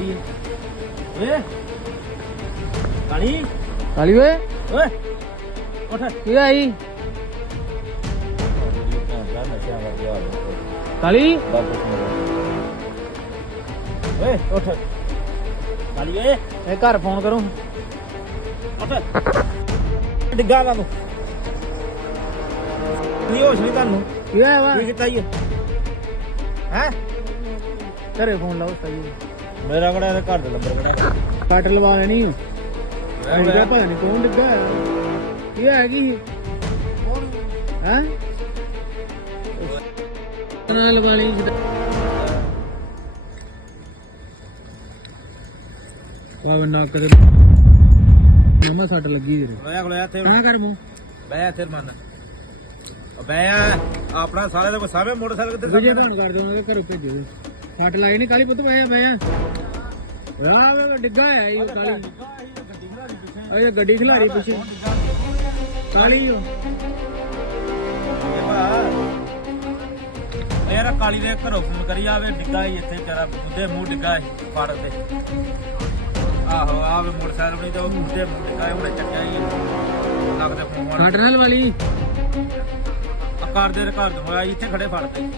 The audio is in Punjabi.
ਗਈ ਓਏ। ਕਾਲੀ ਕਾਲੀ ਓਏ। ਓਏ। ਉੱਠ। ਕੀ ਆਈ ਕਾਲੀ ਓਏ ਉੱਠ। ਕਾਲੀ ਓਏ ਇਹ ਘਰ ਫੋਨ ਕਰੋ। ਉੱਠ। ਡਿੱਗਾ ਲਾ ਤੂੰ। ਨਹੀਂ ਹੋਸ਼ ਨਹੀਂ ਤੁਹਾਨੂੰ। ਕੀ ਹੋਇਆ ਵਾ? ਕੀ ਕੀਤਾ ਈ ਹੈ? ਘਰੇ ਫੋਨ ਲਾਓ ਸਹੀ ਮੇਰਾ ਕਿਹੜਾ ਇਹਦੇ ਘਰ ਦਾ ਨੰਬਰ ਕਿਹੜਾ? ਕੱਟ ਲਵਾ ਲੈਣੀ। ਮੈਂ ਮੈਂ ਕਿਹਾ ਪਤਾ ਨਹੀਂ ਕੌਣ ਲੱਗਾ ਕੀ ਹੋਇਆ ਕੀ ਹੈ? ਨਾ ਲਵਾ ਲਈ ਵਾਹ ਨਾ ਕਰ ਨਮਾ ਸੱਟ ਲੱਗੀ ਵੀਰੇ। ਮੈਂ ਕੋਲ ਇੱਥੇ। ਕਹਾਂ ਕਰ ਮੂੰ ਬੈ ਇੱਥੇ ਮਨ। ਬੈ ਆਪਣਾ ਸਾਰੇ ਦਾ ਸਾਹਮਣੇ ਮੋਟਰਸਾਈਕਲ ਕਿੱਥੇ ਦੂਜੇ ਘਰ ਕਰ ਦੇਵਾਂਗੇ ਘਰੋਂ ਭੇਜੋ ਸੱਟ ਲਾਈ ਨਹੀਂ ਕਾਲੀ ਪੁੱਤ ਪਿਆ ਪਿਆ ਰਣਾ ਵਾ ਡਿੱਗਾ ਹੈ ਇਹ ਕਾਲੀ ਇਹ ਗੱਡੀ ਖਿਲਾੜੀ ਪਿੱਛੇ। ਕਾਲੀ ਓ। ਮੇਰਾ ਕਾਲੀ ਦੇ ਘਰੋਂ ਫੋਨ ਕਰੀ ਆਵੇ ਡਿੱਗਾ ਹੀ ਇੱਥੇ ਤੇਰਾ ਬੁੱਧੇ ਮੂੰਹ ਡਿੱਗਾ ਸੀ ਫੜ ਤੇ। ਆਹੋ ਆਵੇ ਮੋਟਰਸਾਈਕਲ ਨਹੀਂ ਤੇ ਉਹ ਬੁੱਧੇ ਮੂੰਹ ਡਿੱਗਾ ਉਹਨੇ ਚੱਕਿਆ ਹੀ ਲੱਗਦੇ ਫੋਨ ਸੱਟ ਨਾਲ ਵਾਲੀ ਆ ਕਰ ਦੇ ਰਿਕਾਰਡ ਹੋਇਆ ਇੱਥੇ ਖੜੇ ਫੜ ਤੇ।